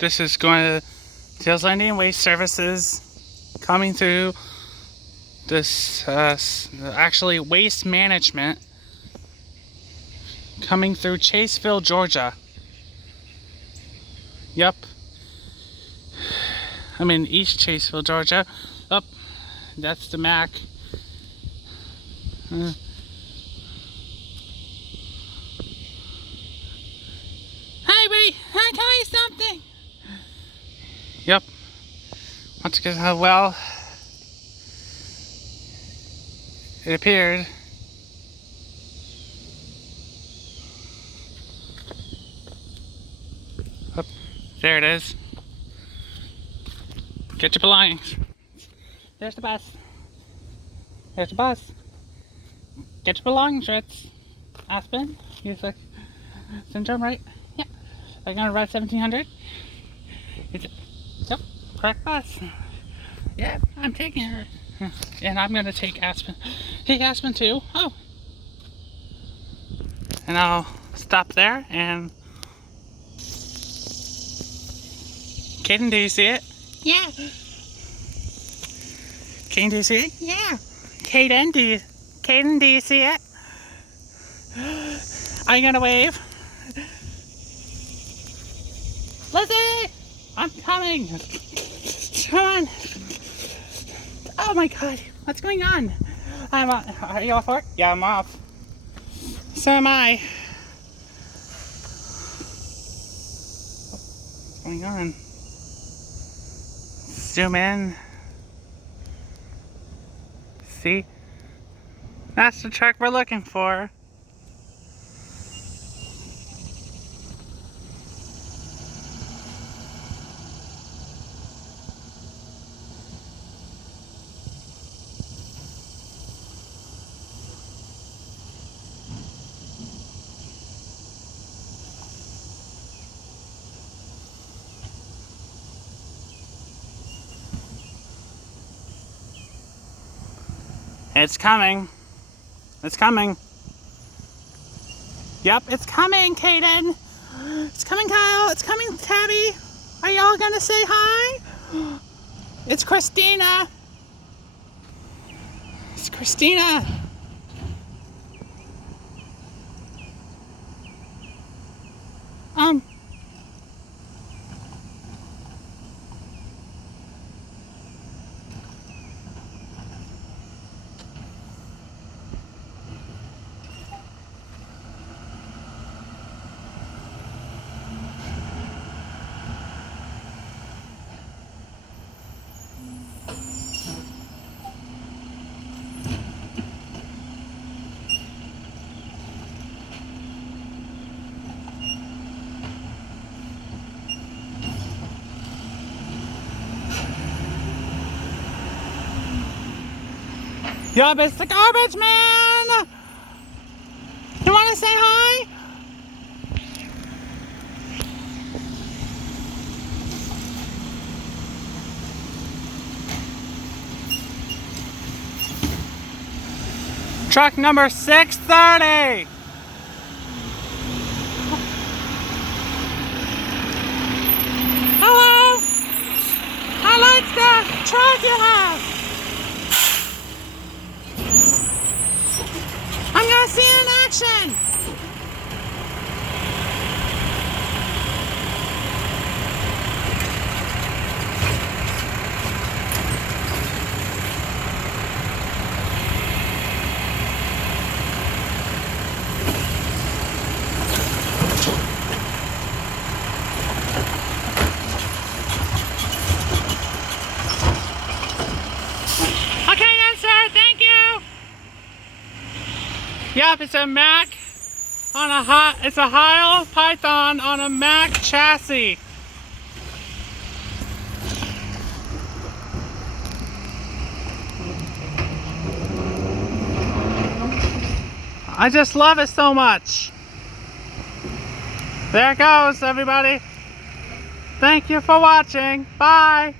This is going to Tails Landing Waste Services coming through this, actually waste management coming through Chaseville, Georgia. Yep. I'm in East Chaseville, Georgia. Up, that's the Mack. Hey, wait, can I tell you something? Yep. Once again, well, it appeared. Oh, there it is. Get your belongings. There's the bus. There's the bus. Get your belongings, Ritz. Aspen, he's like syndrome, right? Yeah. I'm gonna ride 1700. Yep, correct bus. Yeah, I'm taking her. And I'm gonna take Aspen. Take Aspen too. Oh. And I'll stop there and... Kaden, do you see it? Yeah. Kaden, do you see it? Yeah. Kaden, do you see it? Are you gonna wave? Lizzie! I'm coming! Come on! Oh my god, what's going on? Are you off work? Yeah, I'm off. So am I. What's going on? Zoom in. See? That's the truck we're looking for. It's coming. It's coming. Yep, it's coming, Kaden. It's coming, Kyle. It's coming, Tabby. Are y'all gonna say hi? It's Christina. It's Christina. Yup, it's the garbage man! You wanna say hi? Truck number 630! Hello! I like the truck you have! I'm gonna see it in action! Okay then, sir, thank you! Yep, it's a Mack on it's a Heil Python on a Mack chassis. I just love it so much. There it goes, everybody. Thank you for watching. Bye.